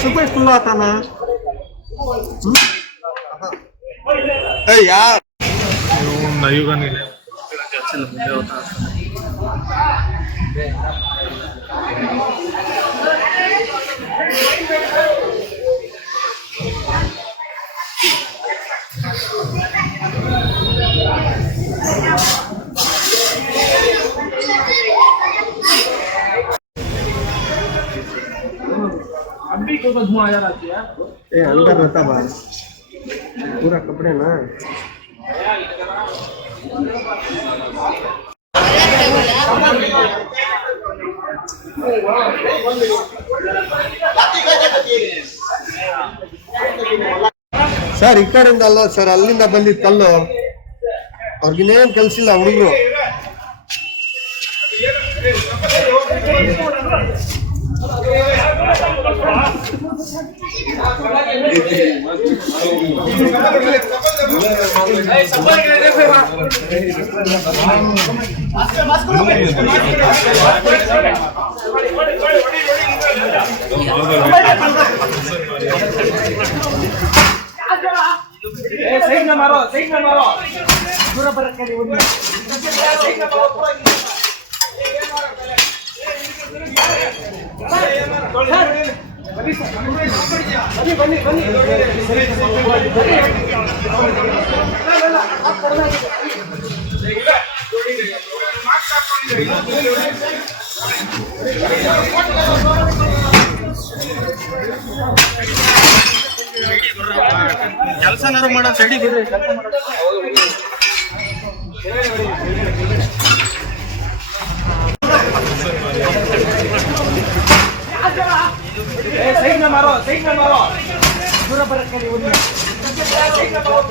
Super school आता ना यार नयुगा नहीं अच्छे लंबे होता अभी को तो धुआं आ रहा है यार ये अंदर रहता बाहर पूरा कपड़े ना ಸರ್ ಈ ಕಡೆಯಿಂದ ಅಲ್ಲ ಸರ್ ಅಲ್ಲಿಂದ ಬಂದಿದ್ದು ಕಲ್ಲು ಅವ್ರಿಗಿನ್ನೇನು ಕಲ್ಸಿಲ್ಲ ಹುಡುಗರು सही में मारो पूरा पर रख के सही में मारो ಕೆಲಸನಾರು ಮಾಡೋ ಸೈಡಿ ಬಿಡ್ರಿ सही में मारो पूरा पर रख के सही में मारो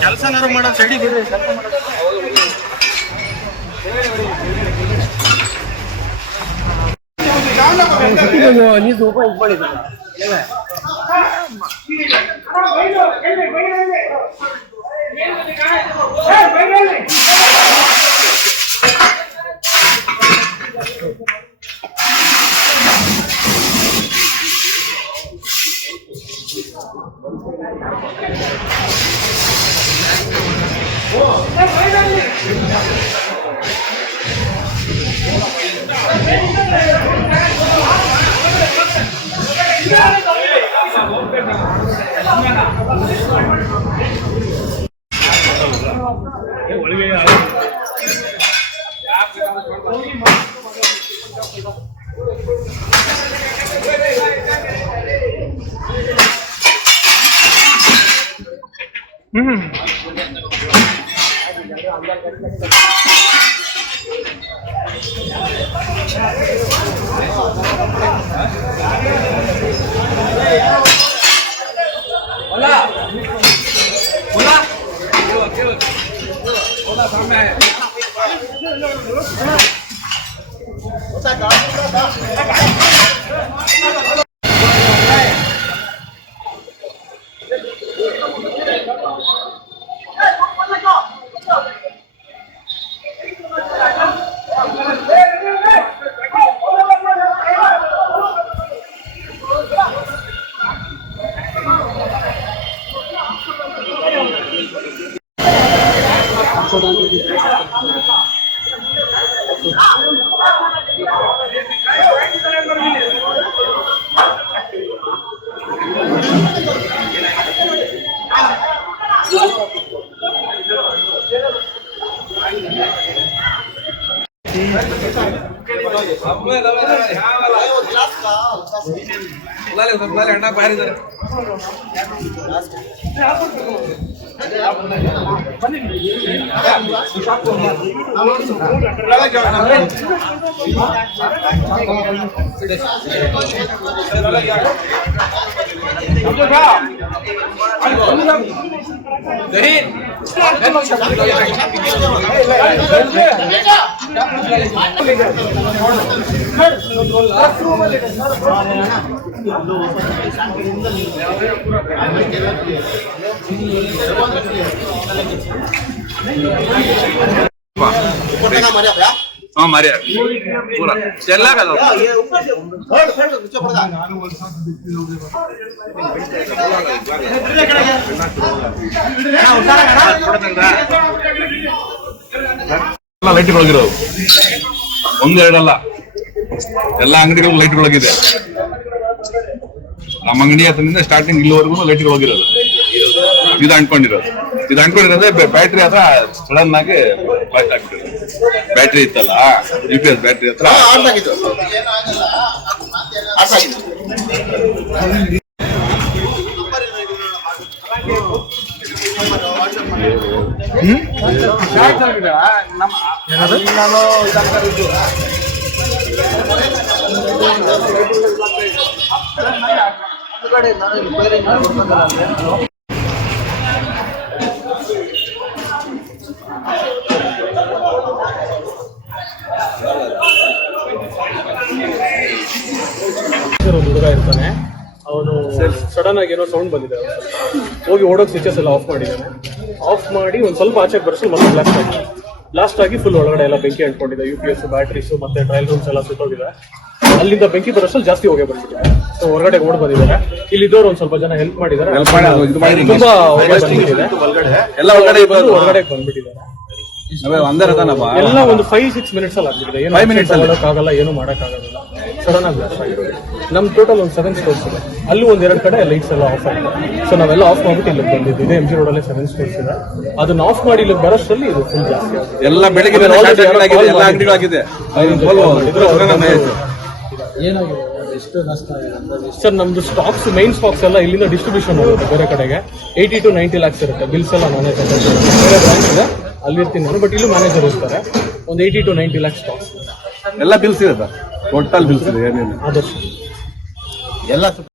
ಕೆಲಸನಾರು ಮಾಡೋ ಸೈಡಿ ಬಿಡ್ರಿ ನೀರು ಓಪನ್ ಮಾಡಿದ್ರು बोला सामने है अंडा बाहर इधर हाँ मारे पूरा चला का ಲೈಟ್ಗಳಿರೋದು ಒಂದೆರಡಲ್ಲ ಎಲ್ಲ ಅಂಗಡಿಗಳು ಲೈಟ್ಗಳಾಗಿದೆ. ನಮ್ಮ ಅಂಗಡಿ ಹತ್ರದಿಂದ ಸ್ಟಾರ್ಟಿಂಗ್ ಇಲ್ಲಿವರೆಗೂ ಲೈಟ್ಗಳಾಗಿರೋದು. ಇದು ಅಂಟ್ಕೊಂಡಿರೋದೇ ಬ್ಯಾಟ್ರಿ ಹತ್ರ ಸಡನ್ ಆಗಿ ಫಾಸ್ಟ್ ಆಗ್ಬಿಟ್ಟಿರೋದು. ಬ್ಯಾಟ್ರಿ ಇತ್ತಲ್ಲ UPS ಬ್ಯಾಟ್ರಿ ಹತ್ರ ಒಂದು ಹುಡುಗ ಇರ್ತಾನೆ, ಅವನು ಸಡನ್ ಆಗಿ ಏನೋ ಸೌಂಡ್ ಬಂದಿದೆ, ಹೋಗಿ ಓಡೋಕ್ ಸ್ವಿಚಸ್ ಎಲ್ಲ ಆಫ್ ಮಾಡಿದ್ದಾನೆ. ಆಫ್ ಮಾಡಿ ಒಂದ್ ಸ್ವಲ್ಪ ಆಚೆ ಬರ್ಸಿ ಮತ್ತೆ ಬ್ಲಾಸ್ಟ್ ಆಗಿ ಫುಲ್ ಒಳಗಡೆ ಎಲ್ಲ ಬೆಂಕಿ ಅಂಟ್ಕೊಂಡಿದೆ. UPS ಬ್ಯಾಟ್ರೀಸ್ ಮತ್ತೆ ಟ್ರಯಲ್ ರೂಮ್ಸ್ ಎಲ್ಲ ಸುತ್ತೋಗಿದೆ. ಅಲ್ಲಿಂದ ಬೆಂಕಿ ಬರೋಷ್ಟ್ರಲ್ಲಿ ಜಾಸ್ತಿ ಹೋಗಿ ಬರ್ತಿದೆ. ಸೊ ಹೊರಗಡೆ ಓಡ್ ಬಂದಿದ್ದಾರೆ. ಇಲ್ಲಿದ್ದವ್ರು ಒಂದ್ ಸ್ವಲ್ಪ ಜನ ಹೆಲ್ಪ್ ಮಾಡಿದ್ದಾರೆ. ತುಂಬಾ ಹೊರಗಡೆ ಬಂದ್ಬಿಟ್ಟಿದ್ದಾರೆ. ಎಲ್ಲ ಒಂದು 5-6 ಮಿನಿಟ್ಸ್ ಅಲ್ಲಿ ಆಗ್ಬಿಟ್ಟಿದೆ. ಏನು ಆಗಲ್ಲ, ಏನು ಮಾಡಕ್ಕಾಗೋದಿಲ್ಲ. ಸಡನ್ ಆಗಿ ಬ್ಲಾಸ್ಟ್ ಆಗಿರೋದು. ನಮ್ ಟೋಟಲ್ ಒಂದು 7 ಸ್ಟೋರ್ಸ್ ಇದೆ. ಅಲ್ಲೂ ಒಂದೆರಡು ಕಡೆ ಲೈಟ್ಸ್ ಎಲ್ಲ ಆಫ್ ಆಗಿದೆ. ಸೊ ನಾವೆಲ್ಲ ಆಫ್ ಮಾಡ್ಬಿಟ್ಟು ಇಲ್ಲಿ ಬಂದಿದ್ದು. ಇದೆ MG ರೋಡ್ ಅಲ್ಲಿ 7 ಸ್ಟೋರ್ಸ್ ಇದೆ. ಅದನ್ನ ಆಫ್ ಮಾಡಿ ಇಲ್ಲಿ ಬರೋಷ್ಟರಲ್ಲಿ ಇದು ಫುಲ್ ಜಾಸ್ತಿ ಆಗಿದೆ. ಎಲ್ಲ ಬೆಳಗ್ಗೆ ಏನಾಗಿದೆ, ಎಷ್ಟು ನಷ್ಟ ಆಗಿದೆ ಸರ್? ನಮ್ದು ಸ್ಟಾಕ್ಸ್, ಮೈನ್ ಸ್ಟಾಕ್ಸ್ ಎಲ್ಲ ಇಲ್ಲಿಂದ ಡಿಸ್ಟ್ರಿಬ್ಯೂಷನ್ ಆಗುತ್ತೆ ಬೇರೆ ಕಡೆಗೆ. 80 to 90 lakhs ಇರುತ್ತೆ. ಬಿಲ್ಸ್ ಎಲ್ಲ ನಾನೇ ಬೇರೆ ಬ್ರಾಂಚ್ ಇದೆ, ಅಲ್ಲಿ ಇರ್ತೀನಿ ನಾನು. ಬಟ್ ಇಲ್ಲೂ ಮ್ಯಾನೇಜರ್ ಇರ್ತಾರೆ. ಒಂದು 80 to 90 lakhs ಸ್ಟಾಕ್ಸ್ ಎಲ್ಲ ಬಿಲ್ಸ್ ಇರುತ್ತೆ. ಟೋಟಲ್ ಬಿಲ್ಸ್ ಇದೆ ಆದಷ್ಟು.